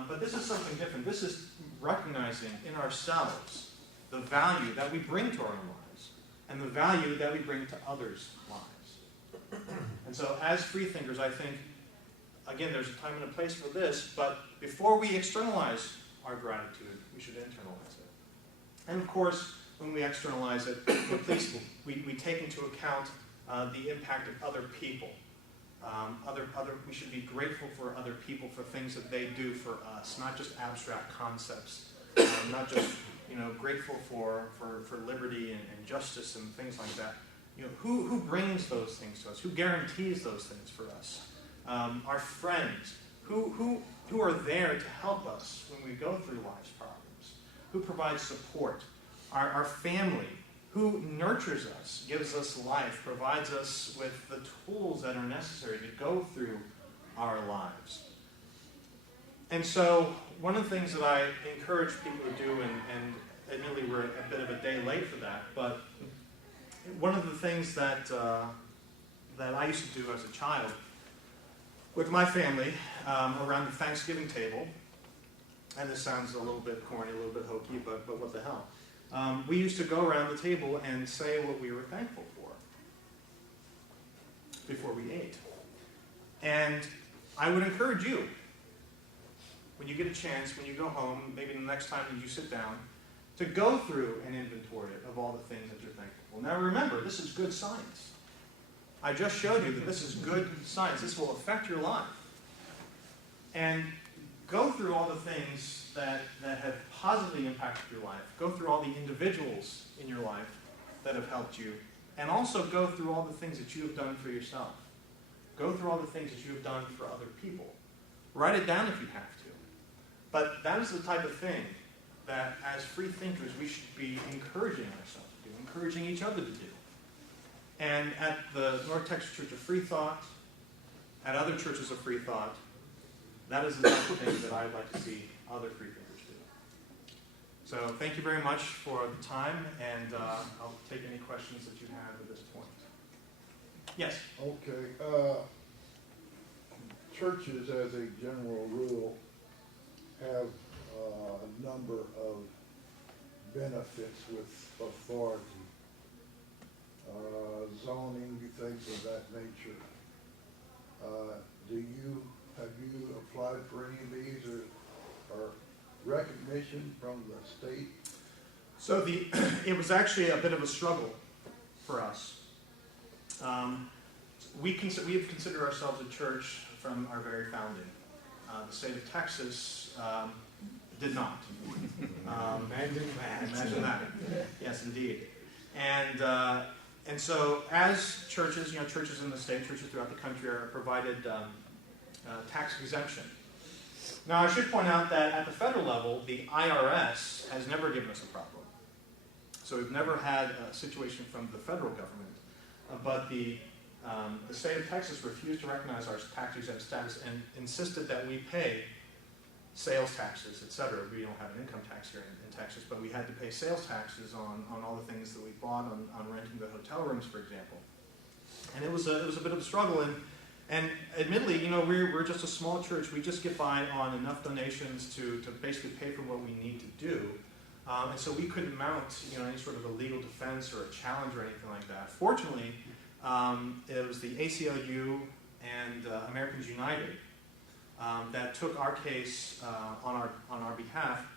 But this is something different. This is recognizing in ourselves the value that we bring to our own lives and the value that we bring to others' lives. And so as freethinkers, I think, again, there's a time and a place for this, but before we externalize our gratitude, we should internalize it. And of course, when we externalize it, at least we take into account the impact of other people. We should be grateful for other people for things that they do for us, not just abstract concepts, not just grateful for liberty and justice and things like that. Who brings those things to us? Who guarantees those things for us? Our friends, who are there to help us when we go through life's problems? Who provides support? Our family. Who nurtures us, gives us life, provides us with the tools that are necessary to go through our lives. And so one of the things that I encourage people to do, and admittedly we're a bit of a day late for that, but one of the things that I used to do as a child with my family around the Thanksgiving table, and this sounds a little bit corny, a little bit hokey, but what the hell. We used to go around the table and say what we were thankful for before we ate. And I would encourage you, when you get a chance, when you go home, maybe the next time that you sit down, to go through an inventory of all the things that you're thankful for. Now remember, this is good science. I just showed you that this is good science. This will affect your life. And go through all the things that have positively impacted your life. Go through all the individuals in your life that have helped you. And also go through all the things that you have done for yourself. Go through all the things that you have done for other people. Write it down if you have to. But that is the type of thing that as free thinkers we should be encouraging ourselves to do, encouraging each other to do. And at the North Texas Church of Freethought, at other churches of Freethought, that is the type of thing that I'd like to see other freethinkers do. So thank you very much for the time, and I'll take any questions that you have at this point. Yes? Okay. Churches, as a general rule, have a number of benefits with authority. Zoning, things of that nature. Have you applied for any of these or recognition from the state? So it was actually a bit of a struggle for us. We have considered ourselves a church from our very founding. The state of Texas did not. Imagine that. Yes, indeed. And so as churches, churches in the state, churches throughout the country are provided tax exemption. Now, I should point out that at the federal level, the IRS has never given us a problem. So we've never had a situation from the federal government. But the state of Texas refused to recognize our tax-exempt status and insisted that we pay sales taxes, etc. We don't have an income tax here in Texas, but we had to pay sales taxes on all the things that we bought, on renting the hotel rooms, for example. And it was a bit of a struggle. And admittedly, we're just a small church. We just get by on enough donations to basically pay for what we need to do. And so we couldn't mount any sort of a legal defense or a challenge or anything like that. Fortunately, it was the ACLU and Americans United that took our case on our behalf,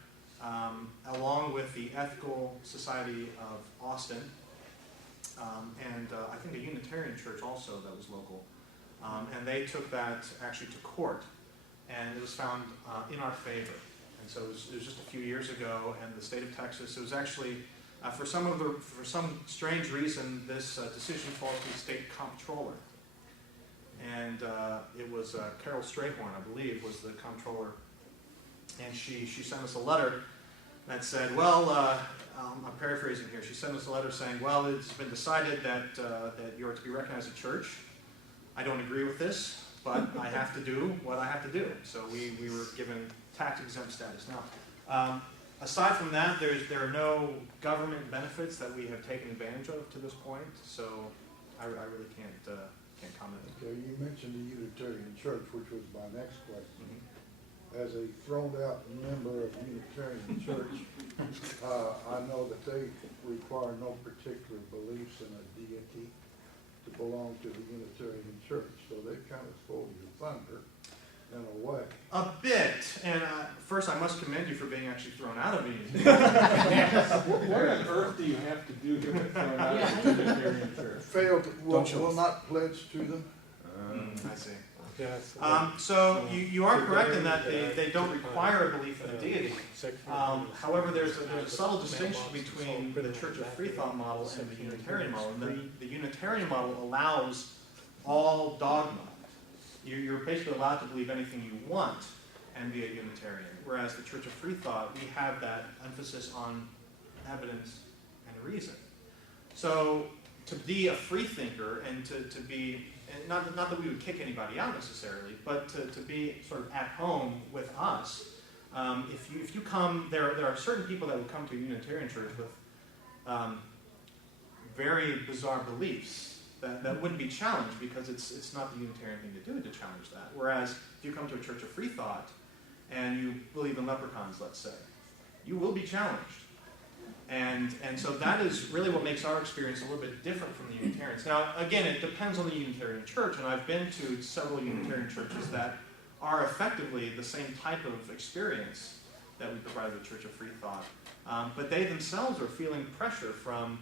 along with the Ethical Society of Austin, and I think a Unitarian church also that was local. And they took that actually to court, and it was found in our favor. And so it was just a few years ago, and the state of Texas, it was actually, for some strange reason, this decision falls to the state comptroller. and it was Carol Strayhorn, I believe, was the comptroller, and she sent us a letter that said, well, I'm paraphrasing here. She sent us a letter saying, well, it's been decided that that you're to be recognized as a church. I don't agree with this, but I have to do what I have to do. So we were given tax-exempt status. Now, aside from that, there are no government benefits that we have taken advantage of to this point, so I really can't comment. Okay, you mentioned the Unitarian Church, which was my next question. Mm-hmm. As a thrown-out member of Unitarian Church, I know that they require no particular beliefs in a deity to belong to the Unitarian Church, so they kind of stole your thunder in a way. A bit, and first I must commend you for being actually thrown out of a Unitarian. What on earth do you have to do to get thrown out of the Unitarian Church? Failed, will not pledge to them. I see. So you are correct in that they don't require a belief in a deity. However, there's a subtle distinction between the Church of Freethought model and the Unitarian model. And the Unitarian model allows all dogma. You're basically allowed to believe anything you want and be a Unitarian. Whereas the Church of Freethought, we have that emphasis on evidence and reason. So to be a free thinker and to be, and not that we would kick anybody out necessarily, but to be sort of at home with us, if you come, there are certain people that will come to a Unitarian church with very bizarre beliefs that wouldn't be challenged because it's not the Unitarian thing to do to challenge that. Whereas if you come to a Church of Freethought and you believe in leprechauns, let's say, you will be challenged. And so that is really what makes our experience a little bit different from the Unitarians. Now, again, it depends on the Unitarian church, and I've been to several Unitarian churches that are effectively the same type of experience that we provide at the Church of Freethought. But they themselves are feeling pressure from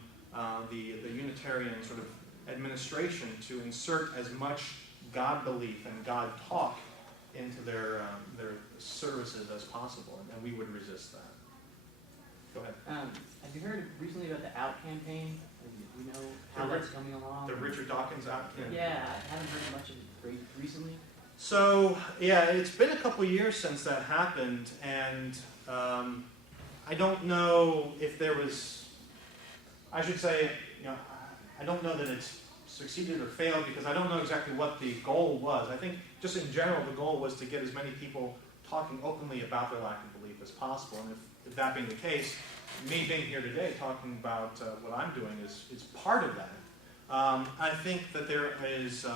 the Unitarian sort of administration to insert as much God belief and God talk into their services as possible, and we would resist that. Go ahead. Have you heard recently about the OUT campaign? Do you know how that's coming along? The Richard Dawkins OUT campaign? Yeah, I haven't heard much of it recently. So, yeah, it's been a couple years since that happened, and I don't know if there was, I should say, I don't know that it's succeeded or failed because I don't know exactly what the goal was. I think just in general the goal was to get as many people talking openly about their lack of belief as possible, and if that being the case, me being here today talking about what I'm doing is part of that. I think that there is,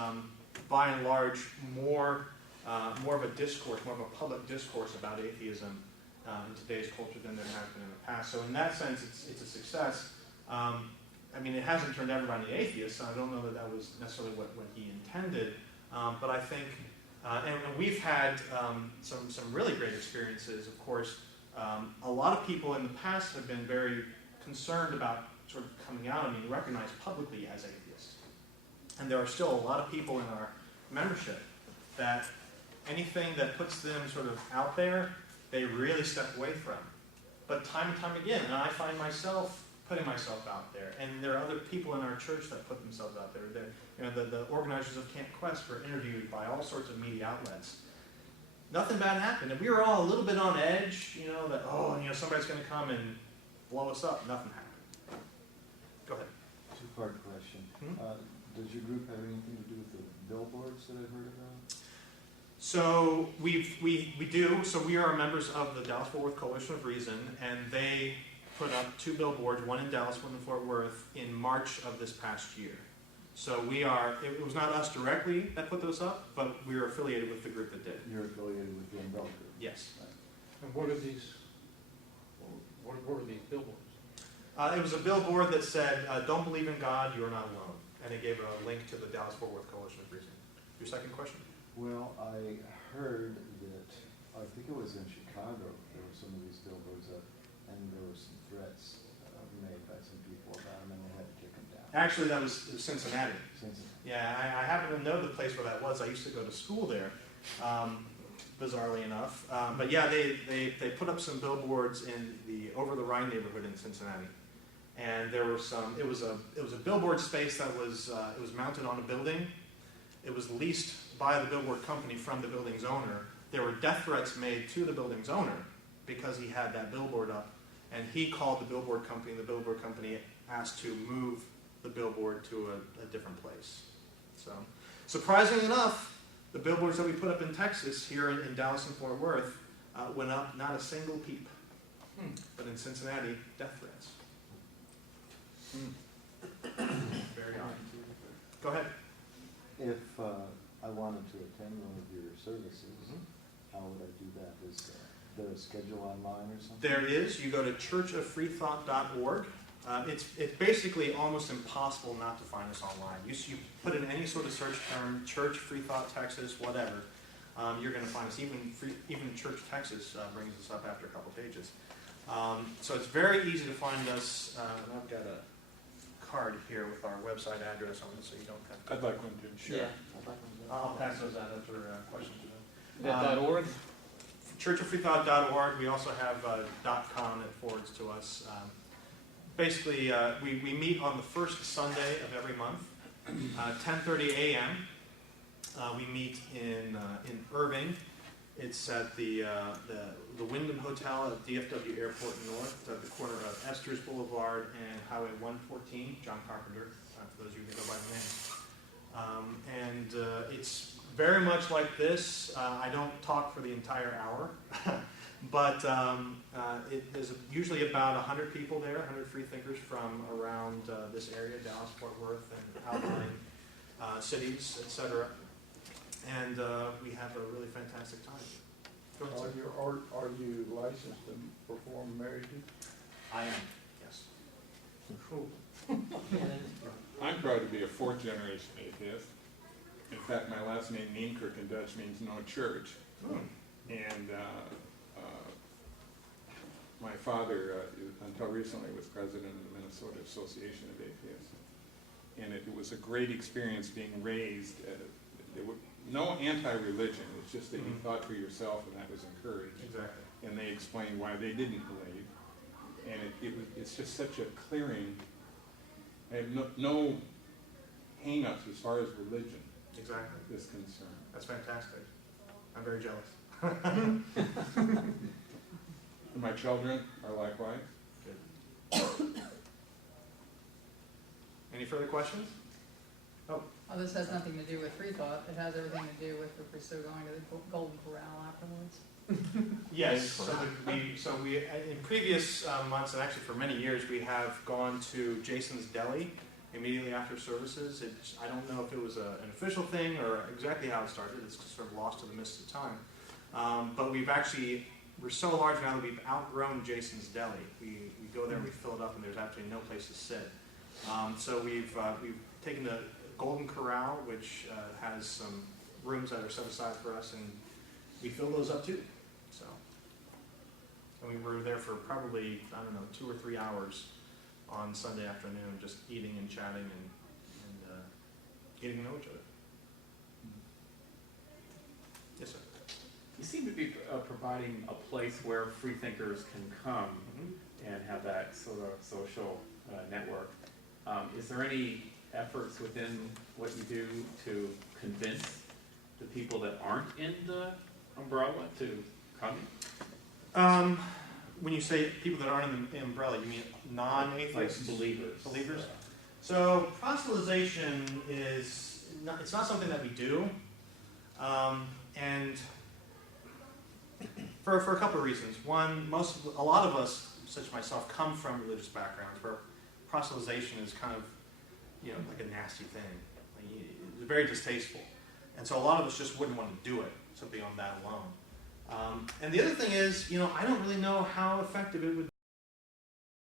by and large, more of a discourse, more of a public discourse about atheism in today's culture than there has been in the past. So in that sense, it's a success. I mean, it hasn't turned everybody atheists, so I don't know that that was necessarily what he intended. But I think, and we've had some really great experiences, of course. A lot of people in the past have been very concerned about sort of coming out and being recognized publicly as atheists. And there are still a lot of people in our membership that anything that puts them sort of out there, they really step away from. But time and time again, and I find myself putting myself out there, and there are other people in our church that put themselves out there. The organizers of Camp Quest were interviewed by all sorts of media outlets. Nothing bad happened, and we were all a little bit on edge, that, somebody's going to come and blow us up. Nothing happened. Go ahead. Two-part question. Does your group have anything to do with the billboards that I've heard about? So we do. So we are members of the Dallas-Fort Worth Coalition of Reason, and they put up 2 billboards, one in Dallas, one in Fort Worth, in March of this past year. So it was not us directly that put those up, but we are affiliated with the group that did. You're affiliated with the umbrella group? Yes. Right. And what are these? What were these billboards? It was a billboard that said, "Don't believe in God, you are not alone," and it gave a link to the Dallas-Fort Worth Coalition of Reason. Your second question? Well, I heard that, I think it was in Chicago, there were some of these billboards up, and there were some threats made by some people about them, and they had to kick them down. Actually, that was Cincinnati. Cincinnati. Yeah, I happen to know the place where that was. I used to go to school there, bizarrely enough. But yeah, they put up some billboards in the Over the Rhine neighborhood in Cincinnati, and there were some. It was a billboard space that was it was mounted on a building, it was leased by the billboard company from the building's owner. There were death threats made to the building's owner because he had that billboard up, and he called the billboard company, and the billboard company asked to move the billboard to a different place. So, surprisingly enough, the billboards that we put up in Texas, here in Dallas and Fort Worth, went up not a single peep. But in Cincinnati, death threats. Very odd. Go ahead. If I wanted to attend one of your services, how would I do that? Is there a schedule online or something? There is. You go to churchoffreethought.org. It's basically almost impossible not to find us online. You put in any sort of search term, Church, Freethought, Texas, whatever, you're going to find us. Even Church Texas brings us up after a couple pages. So it's very easy to find us. And I've got a card here with our website address on it, so you don't have to. I'd like one too. Sure. Yeah, I'd like one. I'll pass those out after questions. .org? churchoffreethought.org. We also have .com that forwards to us. Basically, we meet on the first Sunday of every month, 10:30 a.m. We meet in Irving. It's at the Wyndham Hotel at DFW Airport North, at the corner of Esther's Boulevard and Highway 114, John Carpenter, for those of you who go by the name. And it's very much like this. I don't talk for the entire hour, but there's usually about 100 people there, 100 freethinkers from around this area, Dallas, Fort Worth, and outlying cities, etc. And we have a really fantastic time. Go ahead, sir. Are you licensed to perform marriages? I am, yes. Cool. I'm proud to be a fourth generation atheist. In fact, my last name, Nienkerk, in Dutch means no church. And my father, until recently, was president of the Minnesota Association of Atheists. And it was a great experience being raised. There were no anti-religion, it's just that you thought for yourself, and that was encouraged. Exactly. And they explained why they didn't believe. And it's just such a clearing. I have no hang-ups as far as religion is concerned. That's fantastic. I'm very jealous. And my children are likewise. Good. Any further questions? Oh, this has nothing to do with Freethought. It has everything to do with if we're still going to the Golden Corral afterwards. Yes. So we in previous months, and actually for many years, we have gone to Jason's Deli immediately after services. I don't know if it was an official thing or exactly how it started. It's sort of lost to the mist of time. But we're so large now that we've outgrown Jason's Deli. We go there, we fill it up, and there's absolutely no place to sit. So we've taken the Golden Corral, which has some rooms that are set aside for us, and we fill those up too. So, and we were there for probably, 2 or 3 hours on Sunday afternoon, just eating and chatting and getting to know each other. Yes, sir. You seem to be providing a place where freethinkers can come and have that sort of social network. Is there any efforts within what you do to convince the people that aren't in the umbrella to come? When you say people that aren't in the umbrella, you mean non-atheists? Like believers. Believers? So proselytization it's not something that we do. And for a couple of reasons. One, a lot of us, such as myself, come from religious backgrounds where proselytization is kind of, like a nasty thing. It's very distasteful. And so a lot of us just wouldn't want to do it, simply on that alone. And the other thing is, I don't really know how effective it would